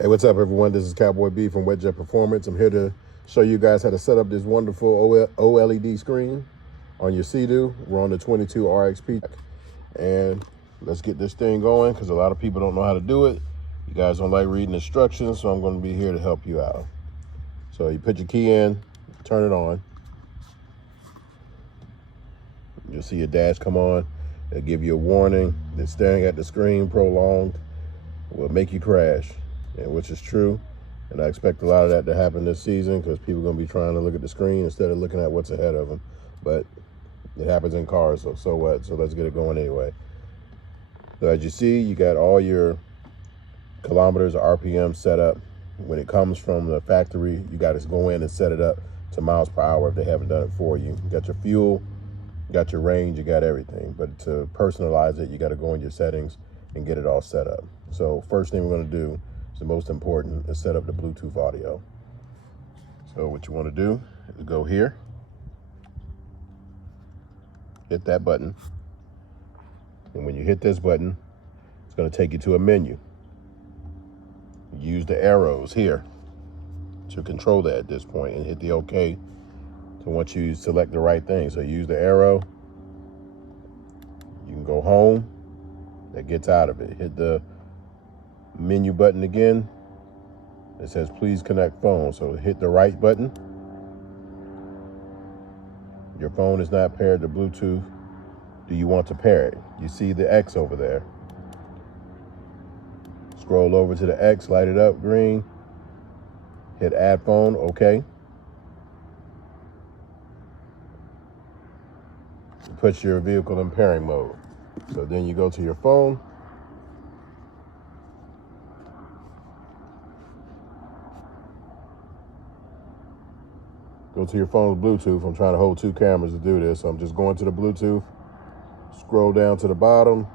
Hey, what's up, everyone? This is Cowboy B from Wetjet Performance. I'm here to show you guys how to set up this wonderful OLED screen on your Seadoo. We're on the 22 RXPX, and let's get this thing going because a lot of people don't know how to do it. You guys don't like reading instructions, so I'm going to be here to help you out. So you put your key in, turn it on. You'll see your dash come on. It'll give you a warning that staring at the screen prolonged will make you crash. And which is true, and I expect a lot of that to happen this season because people are going to be trying to look at the screen instead of looking at what's ahead of them. But it happens in cars, so what? So let's get it going anyway. So as you see, you got all your kilometers or RPM set up. When it comes from the factory, you got to go in and set it up to miles per hour if they haven't done it for you. You got your fuel, you got your range, you got everything. But to personalize it, you got to go in your settings and get it all set up. So first thing we're going to do, the most important, is set up the Bluetooth audio. So what you want to do is go here, hit that button, and when you hit this button, it's going to take you to a menu. Use the arrows here to control that at this point and hit the OK to once you select the right thing. So use the arrow, you can go home, that gets out of it. Hit the menu button again. It says please connect phone, so hit the right button. Your phone is not paired to Bluetooth. Do you want to pair it? You see the X over there. Scroll over to the X, light it up green, hit add phone, okay. It puts your vehicle in pairing mode. So then you go to your phone. Go to your phone with Bluetooth. I'm trying to hold two cameras to do this. So I'm just going to the Bluetooth, scroll down to the bottom,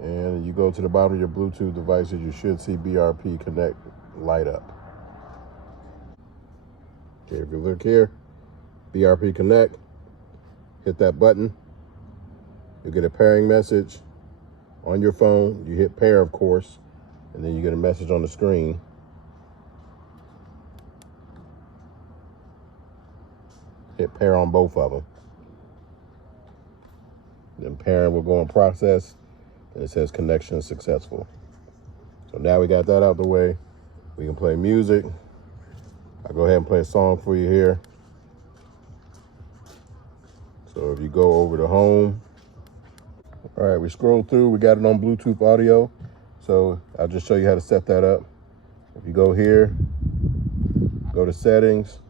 and you go to the bottom of your Bluetooth devices, you should see BRP Connect light up. Okay, if you look here, BRP Connect, hit that button. You'll get a pairing message on your phone. You hit pair, of course, and then you get a message on the screen. Hit pair on both of them. Then pairing will go in process, and it says connection successful. So now we got that out the way. We can play music. I'll go ahead and play a song for you here. So if you go over to home, all right, we scroll through, we got it on Bluetooth audio. So I'll just show you how to set that up. If you go here, go to settings,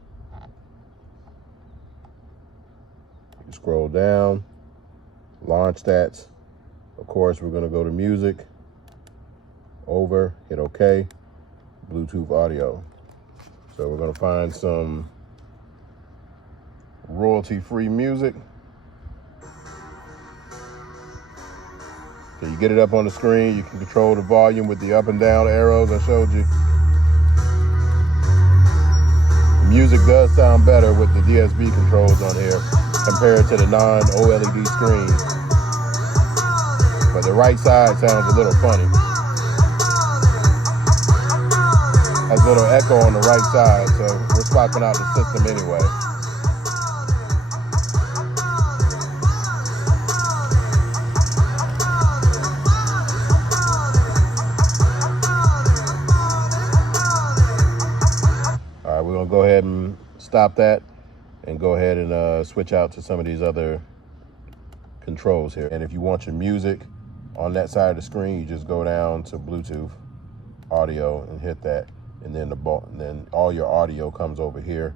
you scroll down, launch stats. Of course, we're gonna go to music, over, hit okay, Bluetooth audio. So we're gonna find some royalty-free music. So you get it up on the screen, you can control the volume with the up and down arrows I showed you. The music does sound better with the DSB controls on here compared to the non-OLED screen. But the right side sounds a little funny. Has a little echo on the right side, so we're swapping out the system anyway. All right, we're gonna go ahead and stop that and go ahead and switch out to some of these other controls here. And if you want your music on that side of the screen, you just go down to Bluetooth audio and hit that, and then all your audio comes over here.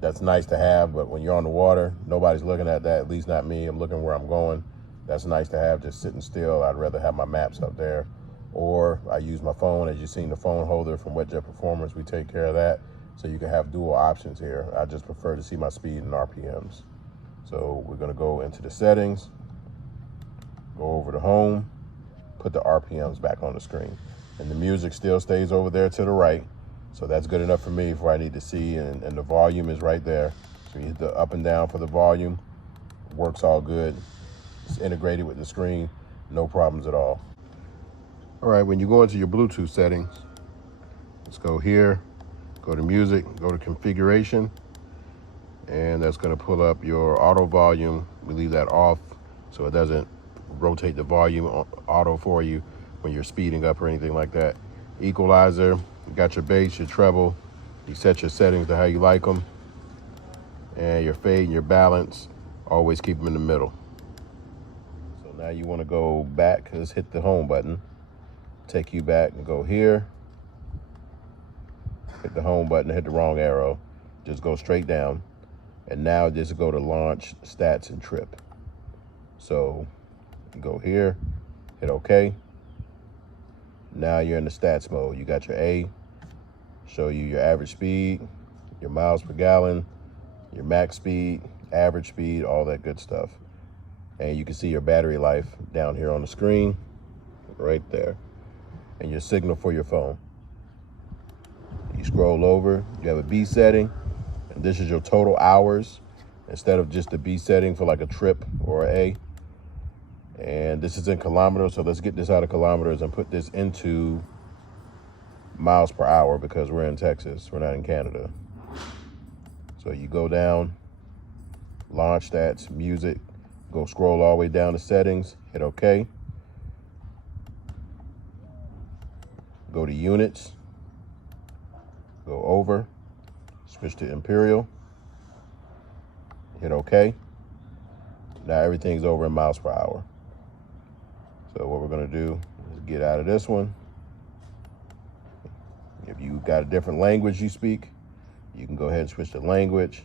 That's nice to have, but when you're on the water, nobody's looking at that, at least not me. I'm looking where I'm going. That's nice to have, just sitting still. I'd rather have my maps up there, or I use my phone. As you've seen, the phone holder from Wetjet Performance, we take care of that. So you can have dual options here. I just prefer to see my speed and RPMs. So we're gonna go into the settings, go over to home, put the RPMs back on the screen. And the music still stays over there to the right. So that's good enough for me for what I need to see, and the volume is right there. So you hit the up and down for the volume, works all good. It's integrated with the screen, no problems at all. All right, when you go into your Bluetooth settings, let's go here, go to music, go to configuration, and that's gonna pull up your auto volume. We leave that off so it doesn't rotate the volume auto for you when you're speeding up or anything like that. Equalizer, you got your bass, your treble, you set your settings to how you like them, and your fade and your balance, always keep them in the middle. So now you wanna go back, let's hit the home button, take you back and go here, hit the home button, hit the wrong arrow, just go straight down. And now just go to launch, stats, and trip. So you go here, hit OK. Now you're in the stats mode. You got your A, show you your average speed, your miles per gallon, your max speed, average speed, all that good stuff. And you can see your battery life down here on the screen, right there. And your signal for your phone. You scroll over, you have a B setting. And this is your total hours instead of just the B setting for like a trip or A. And this is in kilometers, so let's get this out of kilometers and put this into miles per hour because we're in Texas, we're not in Canada. So you go down, launch stats, music, go scroll all the way down to settings, hit OK. Go to units, go over. Switch to Imperial, hit OK. Now everything's over in miles per hour. So what we're gonna do is get out of this one. If you got a different language you speak, you can go ahead and switch to language.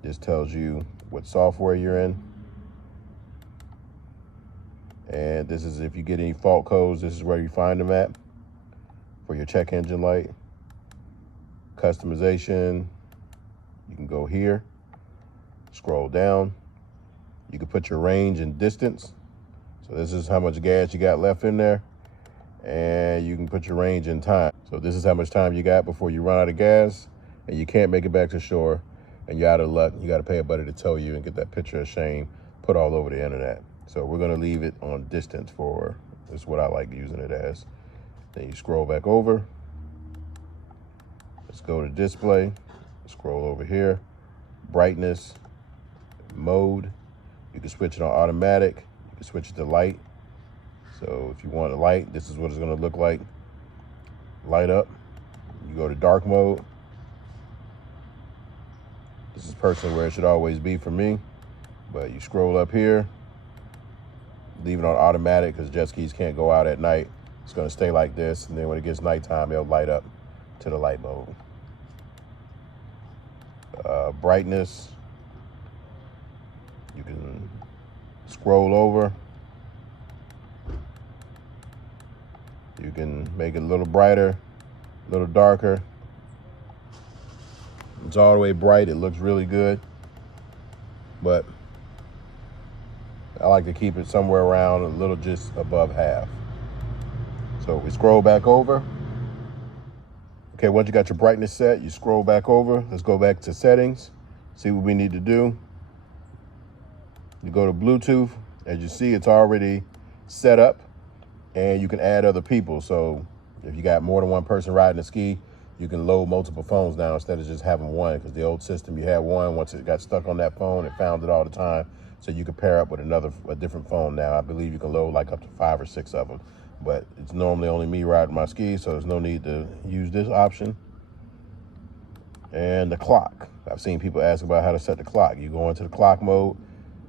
This tells you what software you're in. And this is if you get any fault codes, this is where you find them at for your check engine light. Customization, you can go here, scroll down. You can put your range and distance. So this is how much gas you got left in there. And you can put your range and time. So this is how much time you got before you run out of gas and you can't make it back to shore and you're out of luck. You got to pay a buddy to tow you and get that picture of Shane put all over the internet. So we're going to leave it on distance for, this is what I like using it as. Then you scroll back over. Let's go to display, scroll over here, brightness, mode. You can switch it on automatic, you can switch it to light. So if you want a light, this is what it's gonna look like. Light up, you go to dark mode. This is personally where it should always be for me, but you scroll up here, leave it on automatic because jet skis can't go out at night. It's gonna stay like this, and then when it gets nighttime, it'll light up to the light mode. Brightness, you can scroll over. You can make it a little brighter, a little darker. It's all the way bright, it looks really good, but I like to keep it somewhere around a little just above half. So we scroll back over. Okay, once you got your brightness set, you scroll back over. Let's go back to settings, see what we need to do. You go to Bluetooth. As you see, it's already set up and you can add other people. So if you got more than one person riding a ski, you can load multiple phones down instead of just having one, because the old system, you had one. Once it got stuck on that phone, it found it all the time. So you can pair up with a different phone now. I believe you can load like up to 5 or 6 of them. But it's normally only me riding my skis, so there's no need to use this option. And the clock. I've seen people ask about how to set the clock. You go into the clock mode.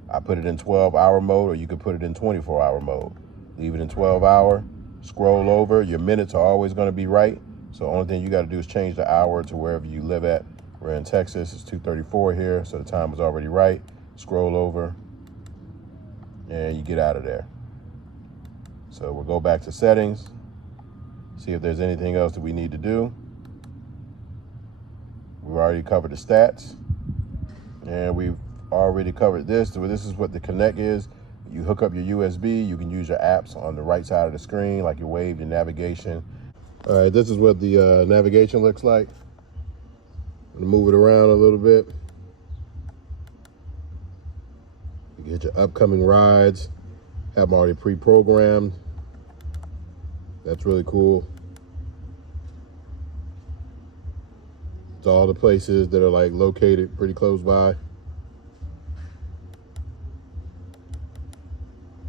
I put it in 12-hour mode, or you could put it in 24-hour mode. Leave it in 12-hour, scroll over. Your minutes are always gonna be right. So the only thing you gotta do is change the hour to wherever you live at. We're in Texas, it's 2:34 here, so the time is already right. Scroll over, and you get out of there. So we'll go back to settings, see if there's anything else that we need to do. We've already covered the stats, and we've already covered this. So this is what the connect is. You hook up your USB, you can use your apps on the right side of the screen, like your wave, your navigation. All right, this is what the navigation looks like. I'm gonna move it around a little bit. You can hit your upcoming rides, have them already pre-programmed. That's really cool. It's all the places that are like located pretty close by.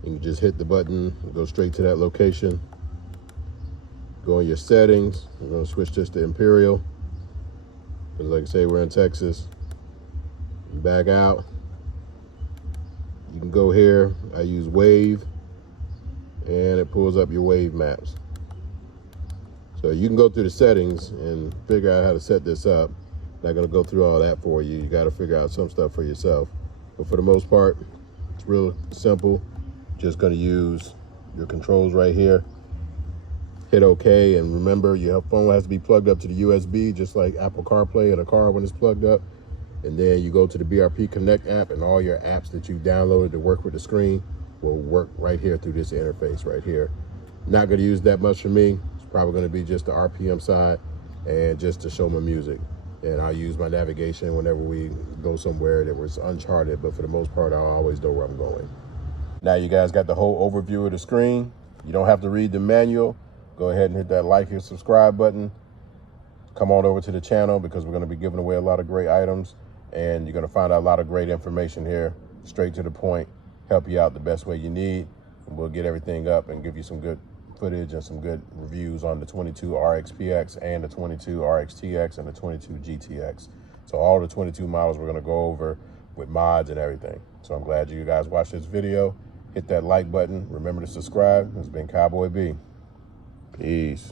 You can just hit the button and go straight to that location. Go in your settings. I'm gonna switch this to Imperial, because like I say, we're in Texas. Back out. You can go here. I use Wave, and it pulls up your wave maps. So you can go through the settings and figure out how to set this up. Not gonna go through all that for you. You gotta figure out some stuff for yourself. But for the most part, it's real simple. Just gonna use your controls right here. Hit OK, and remember your phone has to be plugged up to the USB, just like Apple CarPlay in a car when it's plugged up. And then you go to the BRP Connect app, and all your apps that you downloaded to work with the screen will work right here through this interface right here. Not gonna use that much for me. It's probably gonna be just the RPM side and just to show my music. And I'll use my navigation whenever we go somewhere that was uncharted, but for the most part, I'll always know where I'm going. Now you guys got the whole overview of the screen. You don't have to read the manual. Go ahead and hit that like and subscribe button. Come on over to the channel, because we're gonna be giving away a lot of great items, and you're gonna find out a lot of great information here, straight to the point, help you out the best way you need. And we'll get everything up and give you some good footage and some good reviews on the 22 RXPX and the 22 RXTX and the 22 GTX. So all the 22 models we're gonna go over with mods and everything. So I'm glad you guys watched this video. Hit that like button. Remember to subscribe. This has been Cowboy B. Peace.